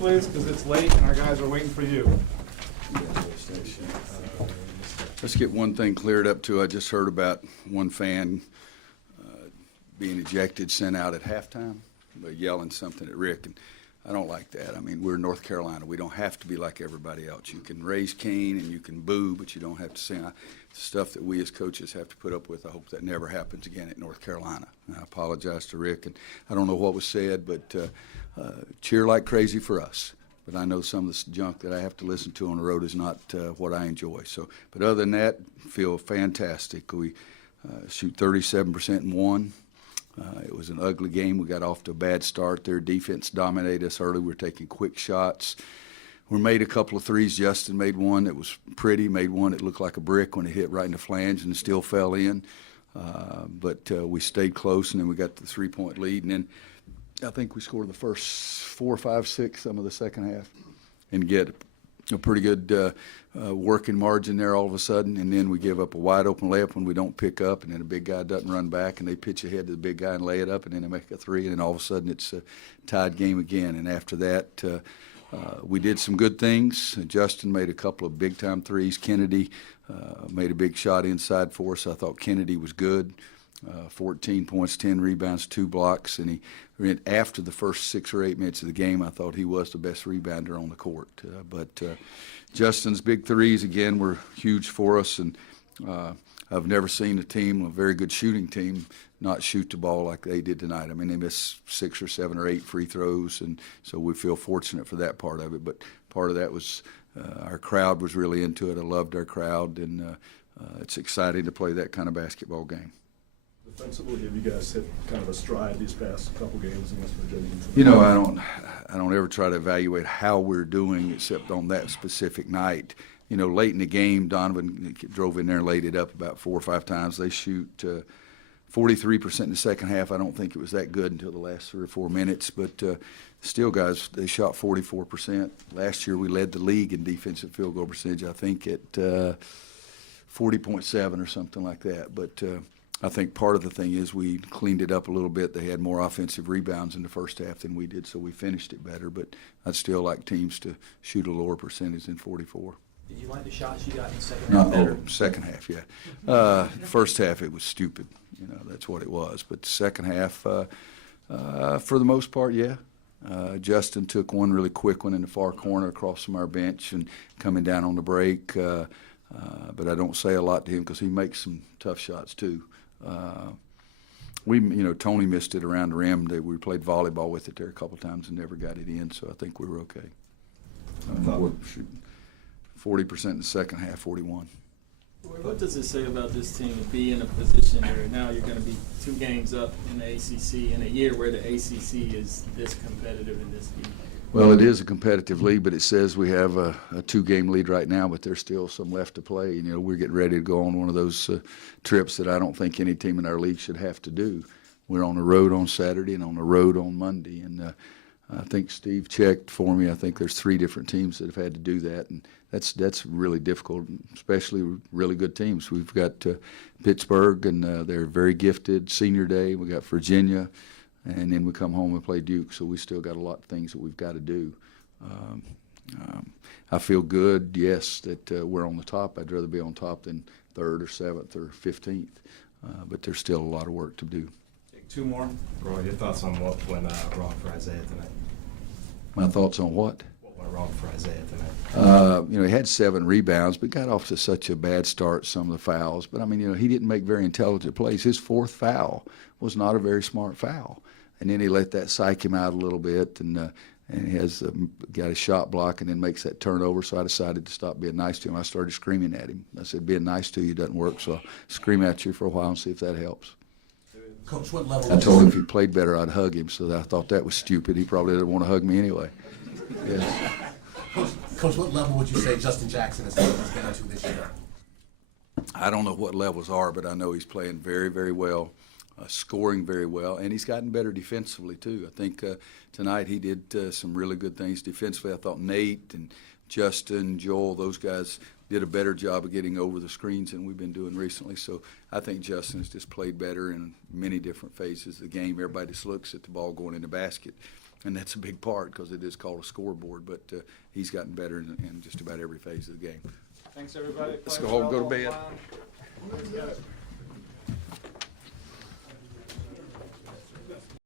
please, because it's late and our guys are waiting for you. Let's get one thing cleared up too. I just heard about one fan being ejected, sent out at halftime, by yelling something at Rick, and I don't like that. I mean, we're North Carolina. We don't have to be like everybody else. You can raise Cain and you can boo, but you don't have to sing. Stuff that we as coaches have to put up with. I hope that never happens again at North Carolina. And I apologize to Rick, and I don't know what was said, but cheer like crazy for us. But I know some of the junk that I have to listen to on the road is not what I enjoy. So, but other than that, feel fantastic. We shoot 37% and won. It was an ugly game. We got off to a bad start. Their defense dominated us early. We were taking quick shots. We made a couple of threes. Justin made one that was pretty, made one that looked like a brick when it hit right in the flange and still fell in. But we stayed close, and then we got the three-point lead. And then I think we scored the first 4, 5, 6, some of the second half, and get a pretty good working margin there all of a sudden. And then we give up a wide-open layup when we don't pick up, and then the big guy doesn't run back, and they pitch ahead to the big guy and lay it up, and then they make a three, and then all of a sudden it's a tied game again. And after that, we did some good things. Justin made a couple of big-time threes. Kennedy made a big shot inside for us. I thought Kennedy was good. 14 points, 10 rebounds, 2 blocks, and after the first 6 or 8 minutes of the game, I thought he was the best rebounder on the court. But Justin's big threes, again, were huge for us, and I've never seen a team, a very good shooting team, not shoot the ball like they did tonight. I mean, they missed 6 or 7 or 8 free throws, and so we feel fortunate for that part of it. But part of that was our crowd was really into it. I loved our crowd, and it's exciting to play that kind of basketball game. Defensively, have you guys hit kind of a stride these past couple games in West Virginia? You know, I don't ever try to evaluate how we're doing except on that specific night. You know, late in the game, Donovan drove in there and laid it up about 4 or 5 times. They shoot 43% in the second half. I don't think it was that good until the last 3 or 4 minutes, but still, guys, they shot 44%. Last year, we led the league in defensive field goal percentage, I think, at 40.7 or something like that. But I think part of the thing is we cleaned it up a little bit. They had more offensive rebounds in the first half than we did, so we finished it better. But I'd still like teams to shoot a lower percentage than 44. Did you like the shots you got in the second half better? Second half, yeah. First half, it was stupid. You know, that's what it was. But the second half, for the most part, yeah. Justin took one really quick one in the far corner across from our bench and coming down on the break. But I don't say a lot to him because he makes some tough shots too. Tony missed it around the rim. We played volleyball with it there a couple times and never got it in, so I think we were okay. 40% in the second half, 41. What does it say about this team to be in a position where now you're going to be 2 games up in the ACC in a year where the ACC is this competitive in this league? Well, it is a competitive league, but it says we have a 2-game lead right now, but there's still some left to play. You know, we're getting ready to go on one of those trips that I don't think any team in our league should have to do. We're on the road on Saturday and on the road on Monday, and I think Steve checked for me. I think there's 3 different teams that have had to do that, and that's really difficult, especially really good teams. We've got Pittsburgh, and they're very gifted. Senior Day, we got Virginia. And then we come home and play Duke, so we still got a lot of things that we've got to do. I feel good, yes, that we're on the top. I'd rather be on top than 3rd or 7th or 15th, but there's still a lot of work to do. Take 2 more. Roy, your thoughts on what went wrong for Isaiah tonight? My thoughts on what? What went wrong for Isaiah tonight? He had 7 rebounds, but got off to such a bad start, some of the fouls. But, I mean, he didn't make very intelligent plays. His 4th foul was not a very smart foul. And then he let that psych him out a little bit, and he has got a shot block and then makes that turnover. So I decided to stop being nice to him. I started screaming at him. I said, being nice to you doesn't work, so I'll scream at you for a while and see if that helps. Coach, what level? I told him if he played better, I'd hug him, so I thought that was stupid. He probably didn't want to hug me anyway. Yeah. Coach, what level would you say Justin Jackson has been to this year? I don't know what levels are, but I know he's playing very, very well. Scoring very well, and he's gotten better defensively too. I think tonight he did some really good things defensively. I thought Nate and Justin, Joel, those guys did a better job of getting over the screens than we've been doing recently. So I think Justin has just played better in many different phases of the game. Everybody just looks at the ball going in the basket. And that's a big part because it is called a scoreboard, but he's gotten better in just about every phase of the game. Thanks, everybody. Let's go home, go to bed. Playing well.